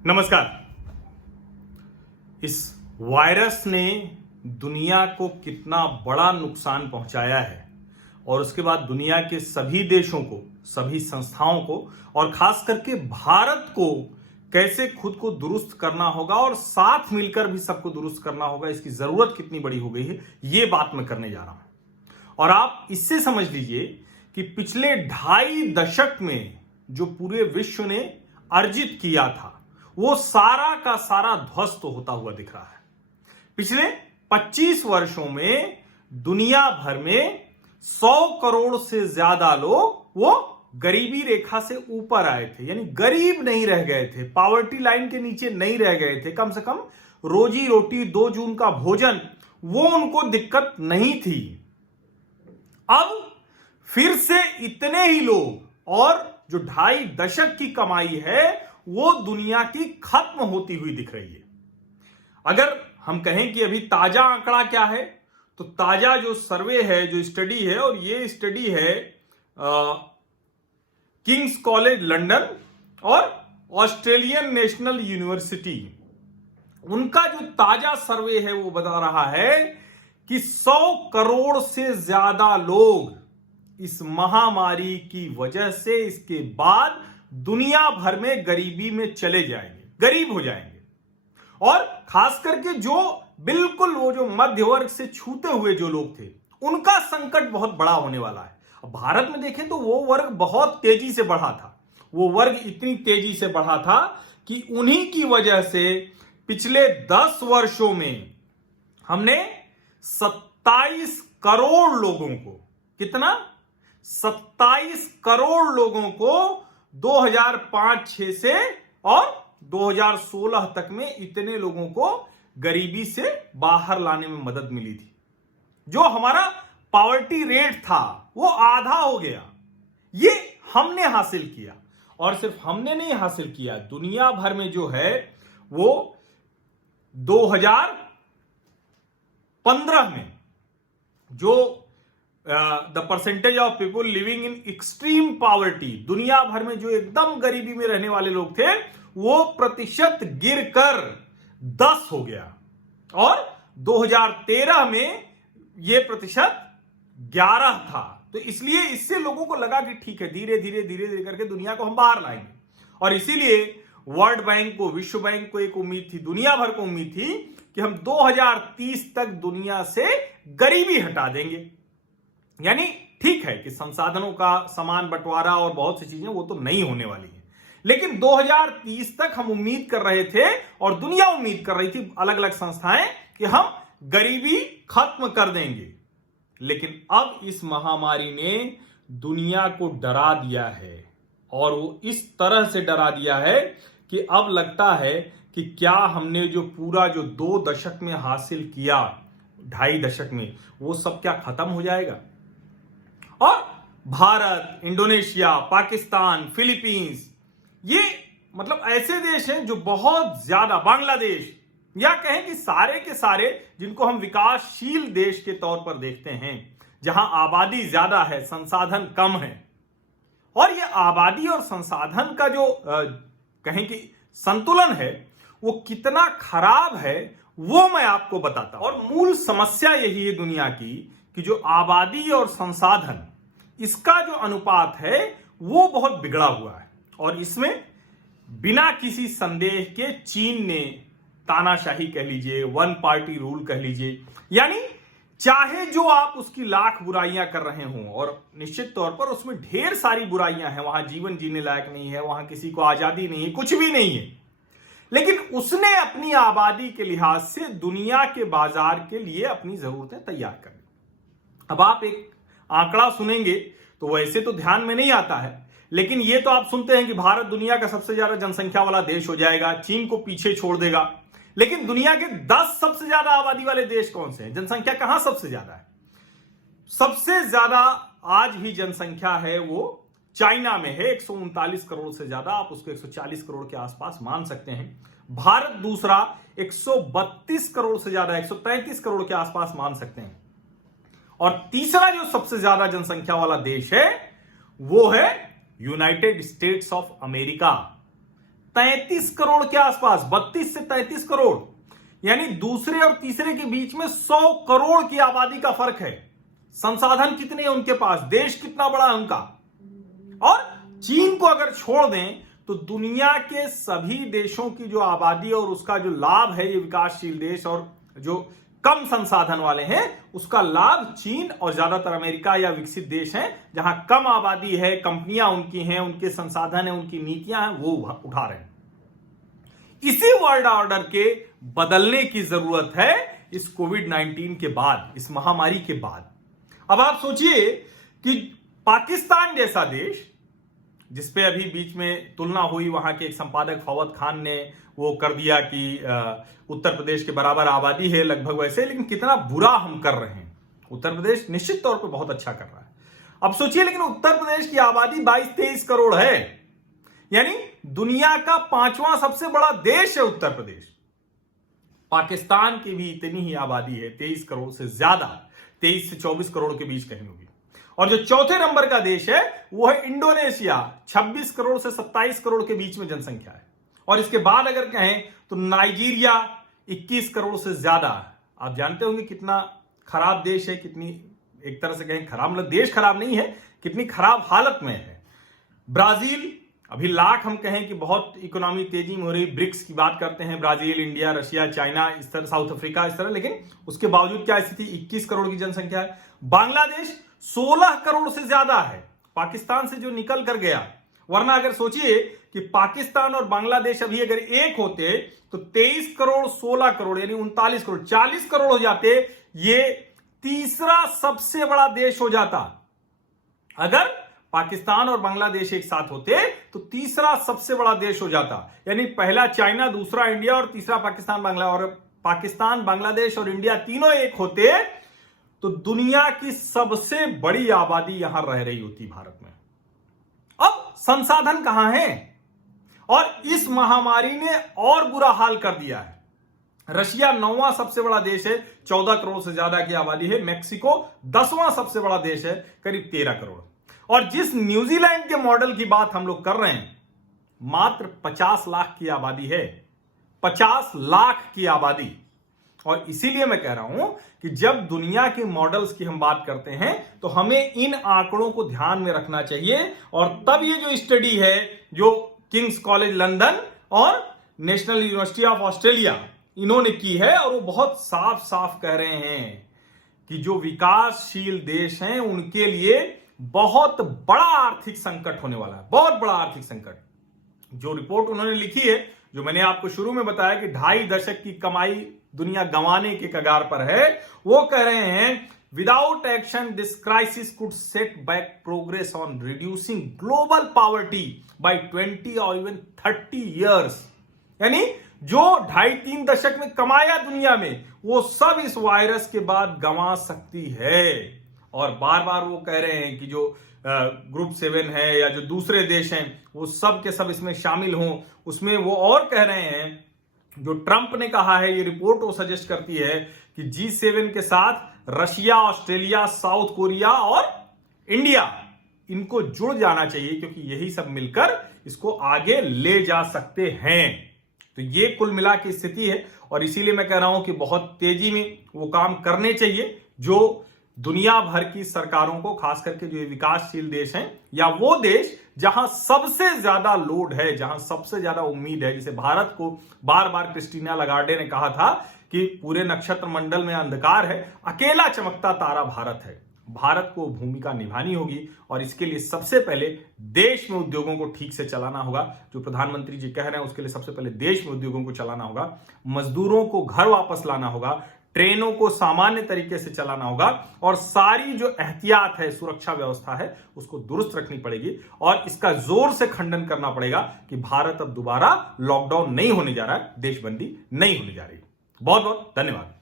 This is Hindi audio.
नमस्कार। इस वायरस ने दुनिया को कितना बड़ा नुकसान पहुंचाया है और उसके बाद दुनिया के सभी देशों को, सभी संस्थाओं को और खास करके भारत को कैसे खुद को दुरुस्त करना होगा और साथ मिलकर भी सबको दुरुस्त करना होगा, इसकी जरूरत कितनी बड़ी हो गई है, ये बात मैं करने जा रहा हूं। और आप इससे समझ लीजिए कि पिछले 2.5 दशक में जो पूरे विश्व ने अर्जित किया था वो सारा का सारा ध्वस्त होता हुआ दिख रहा है। पिछले 25 वर्षों में दुनिया भर में 100 करोड़ से ज्यादा लोग वो गरीबी रेखा से ऊपर आए थे, यानी गरीब नहीं रह गए थे, पॉवर्टी लाइन के नीचे नहीं रह गए थे। कम से कम रोजी रोटी, 2 जून का भोजन, वो उनको दिक्कत नहीं थी। अब फिर से इतने ही लोग और जो 2.5 दशक की कमाई है वो दुनिया की खत्म होती हुई दिख रही है। अगर हम कहें कि अभी ताजा आंकड़ा क्या है, तो ताजा जो सर्वे है, जो स्टडी है, और ये स्टडी है किंग्स कॉलेज लंदन और ऑस्ट्रेलियन नेशनल यूनिवर्सिटी, उनका जो ताजा सर्वे है वो बता रहा है कि 100 करोड़ से ज्यादा लोग इस महामारी की वजह से इसके बाद दुनिया भर में गरीबी में चले जाएंगे, गरीब हो जाएंगे। और खास करके जो बिल्कुल वो जो मध्य वर्ग से छूते हुए जो लोग थे, उनका संकट बहुत बड़ा होने वाला है। अब भारत में देखें तो वो वर्ग बहुत तेजी से बढ़ा था, वो वर्ग इतनी तेजी से बढ़ा था कि उन्हीं की वजह से पिछले 10 वर्षों में हमने 27 करोड़ लोगों को, कितना, 27 करोड़ लोगों को 2005-6 से और 2016 तक में इतने लोगों को गरीबी से बाहर लाने में मदद मिली थी। जो हमारा पॉवर्टी रेट था वो आधा हो गया। ये हमने हासिल किया, और सिर्फ हमने नहीं हासिल किया, दुनिया भर में जो है वो 2015 में जो the percentage of people living in extreme poverty, दुनिया भर में जो एकदम गरीबी में रहने वाले लोग थे, वो प्रतिशत गिरकर 10 हो गया, और 2013 में ये प्रतिशत 11 था। तो इसलिए इससे लोगों को लगा कि ठीक है, धीरे धीरे करके दुनिया को हम बाहर लाएंगे। और इसीलिए वर्ल्ड बैंक को, विश्व बैंक को एक उम्मीद थी, दुनिया भर को उम्मीद थी कि हम 2030 तक दुनिया से गरीबी हटा देंगे। यानी ठीक है कि संसाधनों का समान बंटवारा और बहुत सी चीजें वो तो नहीं होने वाली है, लेकिन 2030 तक हम उम्मीद कर रहे थे और दुनिया उम्मीद कर रही थी, अलग अलग संस्थाएं, कि हम गरीबी खत्म कर देंगे। लेकिन अब इस महामारी ने दुनिया को डरा दिया है, और वो इस तरह से डरा दिया है कि अब लगता है कि क्या हमने जो पूरा जो 2 दशक में हासिल किया, 2.5 दशक में, वो सब क्या खत्म हो जाएगा। और भारत, इंडोनेशिया, पाकिस्तान, फिलीपींस, ये मतलब ऐसे देश हैं जो बहुत ज्यादा, बांग्लादेश, या कहें कि सारे के सारे जिनको हम विकासशील देश के तौर पर देखते हैं, जहां आबादी ज्यादा है, संसाधन कम है, और ये आबादी और संसाधन का जो कहें कि संतुलन है वो कितना खराब है, वो मैं आपको बताता हूं। और मूल समस्या यही है दुनिया की कि जो आबादी और संसाधन, इसका जो अनुपात है वो बहुत बिगड़ा हुआ है, और इसमें बिना किसी संदेह के चीन ने तानाशाही कह लीजिए, 1 पार्टी रूल कह लीजिए, यानी चाहे जो आप उसकी लाख बुराइयां कर रहे हों, और निश्चित तौर पर उसमें ढेर सारी बुराइयां हैं, वहां जीवन जीने लायक नहीं है, वहां किसी को आजादी नहीं है, कुछ भी नहीं है, लेकिन उसने अपनी आबादी के लिहाज से दुनिया के बाजार के लिए अपनी जरूरतें तैयार कर ली। अब आप एक आंकड़ा सुनेंगे तो वैसे तो ध्यान में नहीं आता है, लेकिन ये तो आप सुनते हैं कि भारत दुनिया का सबसे ज्यादा जनसंख्या वाला देश हो जाएगा, चीन को पीछे छोड़ देगा। लेकिन दुनिया के 10 सबसे ज्यादा आबादी वाले देश कौन से हैं? जनसंख्या कहां सबसे ज्यादा है? सबसे ज्यादा आज भी जनसंख्या है वो चाइना में है, 139 करोड़ से ज्यादा, आप उसको 140 करोड़ के आसपास मान सकते हैं। भारत दूसरा 132 करोड़ से ज्यादा, 133 करोड़ के आसपास मान सकते हैं। और तीसरा जो सबसे ज्यादा जनसंख्या वाला देश है वो है United states of America. 33 crore के आसपास, 32 से 33 करोड़, यानी दूसरे और तीसरे के बीच में 100 करोड़ की आबादी का फर्क है। संसाधन कितने हैं उनके पास, देश कितना बड़ा है उनका। और चीन को अगर छोड़ दें तो दुनिया के सभी देशों की जो आबादी और उसका जो लाभ है, ये विकासशील देश और जो कम संसाधन वाले हैं, उसका लाभ चीन और ज्यादातर अमेरिका या विकसित देश हैं, जहां कम आबादी है, कंपनियां उनकी हैं, उनके संसाधन है, उनकी नीतियां हैं, वो उठा रहे हैं। इसी वर्ल्ड ऑर्डर के बदलने की जरूरत है इस कोविड-19 के बाद, इस महामारी के बाद। अब आप सोचिए कि पाकिस्तान जैसा देश, जिसपे अभी बीच में तुलना हुई, वहां के एक संपादक फवाद खान ने वो कर दिया कि उत्तर प्रदेश के बराबर आबादी है लगभग वैसे, लेकिन कितना बुरा हम कर रहे हैं। उत्तर प्रदेश निश्चित तौर पे बहुत अच्छा कर रहा है। अब सोचिए, लेकिन उत्तर प्रदेश की आबादी 22-23 करोड़ है, यानी दुनिया का 5वां सबसे बड़ा देश है उत्तर प्रदेश। पाकिस्तान की भी इतनी ही आबादी है, 23 करोड़ से ज्यादा, 23 से 24 करोड़ के बीच कहीं होगी। और जो चौथे नंबर का देश है वो है इंडोनेशिया, 26 करोड़ से 27 करोड़ के बीच में जनसंख्या है। और इसके बाद अगर कहें तो नाइजीरिया 21 करोड़ से ज्यादा। आप जानते होंगे कितना खराब देश है, कितनी, एक तरह से कहें खराब, मतलब देश खराब नहीं है, कितनी खराब हालत में है। ब्राजील, अभी लाख हम कहें कि बहुत इकोनॉमी तेजी में हो रही, ब्रिक्स की बात करते हैं, ब्राजील, इंडिया, रशिया, चाइना, इस तरह, साउथ अफ्रीका, इस तरह, लेकिन उसके बावजूद क्या स्थिति, 21 करोड़ की जनसंख्या है। बांग्लादेश 16 करोड़ से ज्यादा है, पाकिस्तान से जो निकल कर गया। वरना अगर सोचिए कि पाकिस्तान और बांग्लादेश अभी अगर एक होते तो 23 करोड़, 16 करोड़, यानी 39 करोड़, 40 करोड़ हो जाते, ये तीसरा सबसे बड़ा देश हो जाता। अगर पाकिस्तान और बांग्लादेश एक साथ होते तो तीसरा सबसे बड़ा देश हो जाता, यानी पहला चाइना, दूसरा इंडिया और तीसरा पाकिस्तान, और पाकिस्तान, बांग्लादेश और इंडिया तीनों एक होते तो दुनिया की सबसे बड़ी आबादी यहां रह रही होती भारत में। अब संसाधन कहां है, और इस महामारी ने और बुरा हाल कर दिया है। रशिया 9वां सबसे बड़ा देश है, 14 करोड़ से ज्यादा की आबादी है। मैक्सिको 10वां सबसे बड़ा देश है, करीब 13 करोड़। और जिस न्यूजीलैंड के मॉडल की बात हम लोग कर रहे हैं, मात्र 50 लाख की आबादी है, 50 लाख की आबादी। और इसीलिए मैं कह रहा हूं कि जब दुनिया के मॉडल्स की हम बात करते हैं तो हमें इन आंकड़ों को ध्यान में रखना चाहिए। और तब ये जो स्टडी है जो किंग्स कॉलेज लंदन और नेशनल यूनिवर्सिटी ऑफ ऑस्ट्रेलिया इन्होंने की है, और वो बहुत साफ साफ कह रहे हैं कि जो विकासशील देश हैं उनके लिए बहुत बड़ा आर्थिक संकट होने वाला है, बहुत बड़ा आर्थिक संकट। जो रिपोर्ट उन्होंने लिखी है, जो मैंने आपको शुरू में बताया कि 2.5 दशक की कमाई दुनिया गंवाने के कगार पर है, वो कह रहे हैं without action this crisis could set back progress on reducing global poverty by 20 और इवन 30 इयर्स। यानी जो 2.5-3 दशक में कमाया दुनिया में, वो सब इस वायरस के बाद गंवा सकती है। और बार बार वो कह रहे हैं कि जो ग्रुप 7 है या जो दूसरे देश हैं वो सब के सब इसमें शामिल हों। उसमें वो और कह रहे हैं, जो ट्रंप ने कहा है, ये रिपोर्ट वो सजेस्ट करती है कि G7 के साथ रशिया, ऑस्ट्रेलिया, साउथ कोरिया और इंडिया, इनको जुड़ जाना चाहिए, क्योंकि यही सब मिलकर इसको आगे ले जा सकते हैं। तो ये कुल मिला की स्थिति है, और इसीलिए मैं कह रहा हूं कि बहुत तेजी में वो काम करने चाहिए जो दुनिया भर की सरकारों को, खास करके जो विकासशील देश हैं या वो देश जहां सबसे ज्यादा लोड है, जहां सबसे ज्यादा उम्मीद है। जैसे भारत को बार बार क्रिस्टीना लगार्डे ने कहा था कि पूरे नक्षत्र मंडल में अंधकार है, अकेला चमकता तारा भारत है। भारत को भूमिका निभानी होगी, और इसके लिए सबसे पहले देश में उद्योगों को ठीक से चलाना होगा। जो प्रधानमंत्री जी कह रहे हैं उसके लिए सबसे पहले देश में उद्योगों को चलाना होगा, मजदूरों को घर वापस लाना होगा, ट्रेनों को सामान्य तरीके से चलाना होगा, और सारी जो एहतियात है, सुरक्षा व्यवस्था है, उसको दुरुस्त रखनी पड़ेगी। और इसका जोर से खंडन करना पड़ेगा कि भारत अब दोबारा लॉकडाउन नहीं होने जा रहा है, देशबंदी नहीं होने जा रही। बहुत बहुत धन्यवाद।